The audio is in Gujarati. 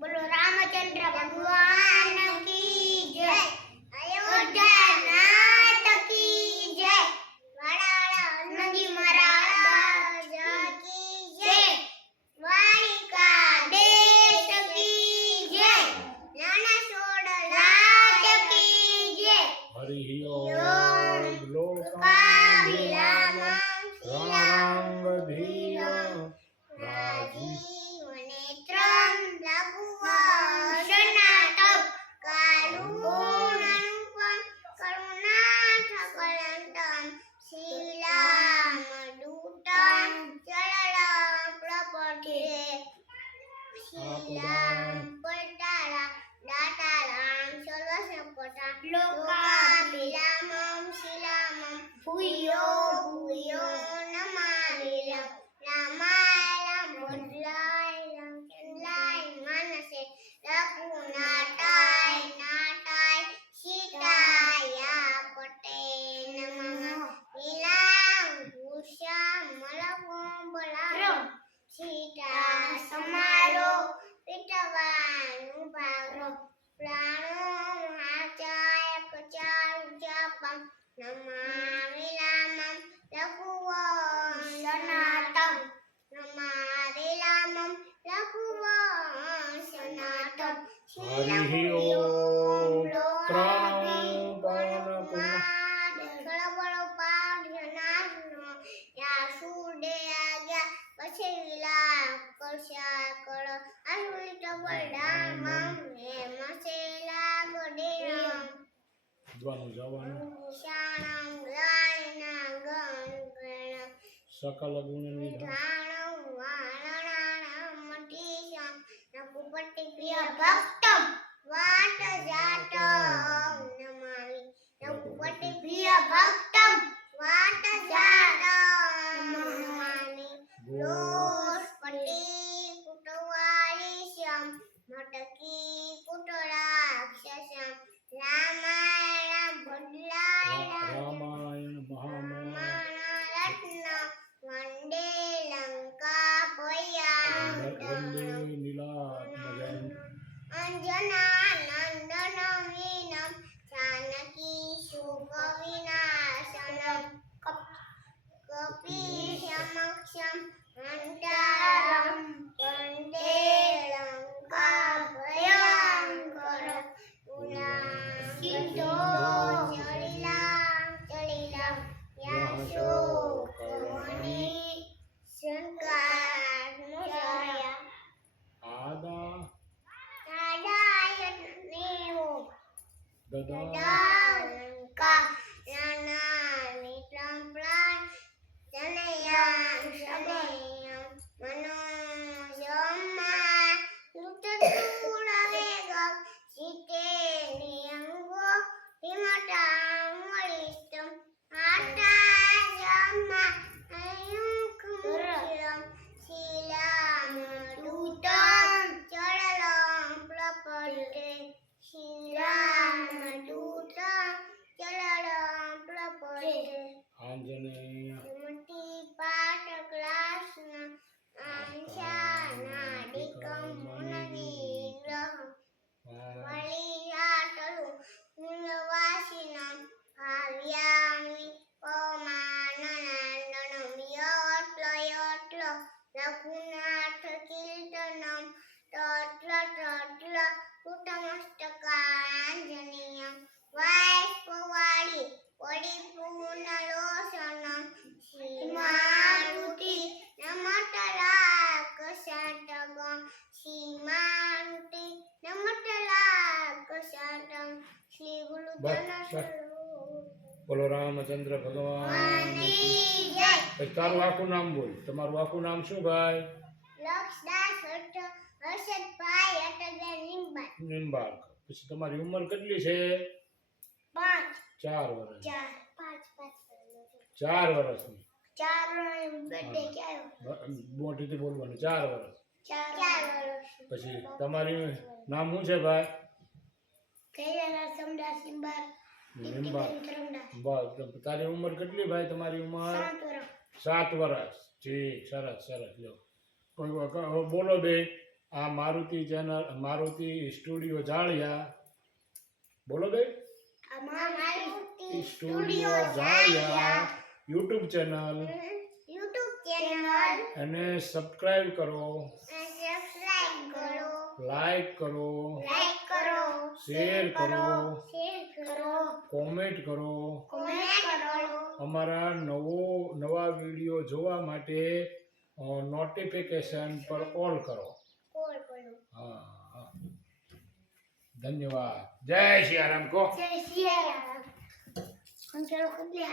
બોલો રામચંદ્ર ભગવાન કી જય, અયોધ્યા નાથ કી જય, વાળા હનુમાનજી મહારાજ કી જય, દ્વારિકા દેશ કી જય, નાના સોડલાજ કી જય. હરિ ઓમ લોકાભિરામં રાંગધીય રાજીવનેત્રં લઘુવસનાતં કારુણ્યરૂપં કરુણાઠકળંતં શીલામદૂतं ચલलं પ્રપઠે શીલાં પટાલા દાતાલાં સર્વસંપદાં લોકાભિરામં શીલામં ભૂયો ભૂયો નમામિ રામાય ભદ્રાય ચંદ્રાય માનસે રઘુનાથાય નાથાય સીતાયા પટે નમઃ વિલાંગુષા મલકોબલારો સીતા સમારો પિતવાનું ભારો પ્રાણો મહાચાય કચારુજાપમ નમામિ રામં લઘુવસનાતં નમામિ રામં લઘુવસનાતં હરિ ઓમ ત્રાણપણકુમાર ગળબળો પાડ્યનાથનો યાસુડે આગ્યા પછી વિલા કરશા કળ આસુલિત બલરામં હેમ શેલા ગડેરમ જવાનું જવાનું શાણં ગ્લાણિના ગણ સકલ ગુણ નિધાન ધાણં વાણણાણં મટીશં નકુપતિ પ્રિય ભક્તમ વાટ જાતં નમામિ નકુપતિ પ્રિય ભક્તમ વાટ જાતં નમામિ રોષપતિ કુટવાલીશં મટકી કુટરાક્ષસં રામાયણ ભદ્રાય રામાયણ મહામાય રત્ન વંદે લંકા વંદે નીલાત્મજન અંજના નંદન વીનમ જાનકી શોક વિનાશનમ કપી સમક્ષમ હંતારમ વંદે લંકા ભયંકર સિંધો ચલિલા યાશોકમણી શંકાર મુજયા આદા આદાયનેવો દદા દાલંકા નાનાની ત્રંપ્રાણ જનયાન સબયમ મનોજમા લુતતુળવેગમ સીતે નિયંગો હિમટા મળિષ્ટમ આટાજમા અયુખમુખિરમ શીલામદૂતં ચલલં પ્રપઠે શીલામદૂતં ચલલં પ્રપઠે આંજનેય મટી પાટ ક્લાસના આંશાનાદિકં મુનવિગ્રહ વલિયાટલું મૂલવાસિનં ભાવ્યામિ પૌમાનનંદનમ યત્ર યત્ર રઘુનાથ કીર્તનમ તત્ર તત્ર કૃતમસ્તકાંજનેયમ વાષ્પવાળી પરિપૂર્ણલોચનમ શ્રીમારુતિ નમતલાકશાતગમ શ્રીમારુતિ નમતલાકશાતમ શ્રી ગુરુજન બોલો રામચંદ્ર ભગવાન કી જય. પછી તારું આખું નામ બોલ. તમારું આખું નામ શું ભાઈ? લક્ષદાસ હર્ષદભાઈ અટલબેન નિંબાઈ. નિંબાર્ક. પછી તમારી ઉંમર કેટલી છે? 5 4 વર્ષ. 4 4 વર્ષની. 4 બર્થડે ક્યાં મોટીથી બોલવાનું. 4 વર્ષ. 4 વર્ષ. પછી તમારી નામ શું છે ભાઈ? કૈલાલા સમદાસ નિંબાર નિંબાર્ક. બસ. તારી ઉંમર કેટલી ભાઈ? તમારી ઉંમર 7 વર્ષ. 7 વર્ષ. ઠીક. સરસ સરસ. લો બોલો બે. આ મારુતિ ચેનલ, મારુતિ સ્ટુડિયો જાળિયા, બોલો બે, અમારું studio Jaliya YouTube channel YouTube channel અને સબસ્ક્રાઇબ કરો, સબસ્ક્રાઇબ કરો, લાઈક કરો, લાઈક કરો, શેર કરો, શેર કરો, કોમેન્ટ કરો. કોમેન્ટ કરો. અમારા નવા વિડીયો જોવા માટે નોટિફિકેશન પર ઓલ કરો. કોલ કરો. હા હા. ધન્યવાદ. જય સિયારામ કહો. જય સિયારામ. हम चलो खुद ले